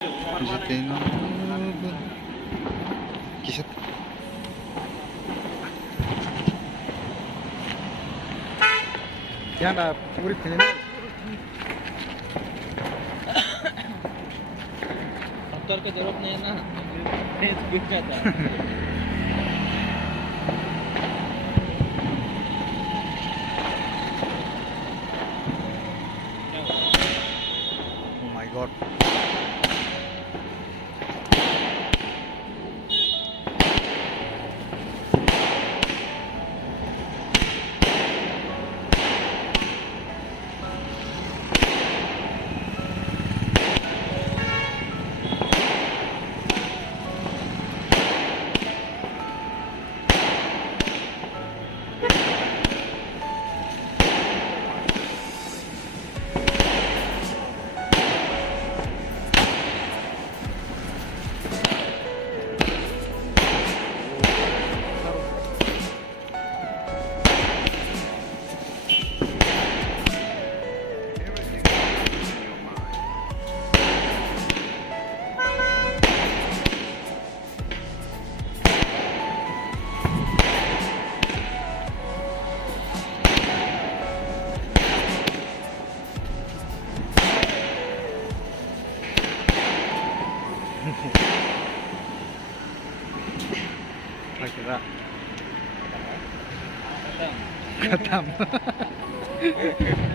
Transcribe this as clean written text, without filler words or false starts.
Visitei novo. Aqui já... यहाँ पूरी film doctor की जरूरत नहीं है ना बिक जाता है Oh my god. खत्म खत्म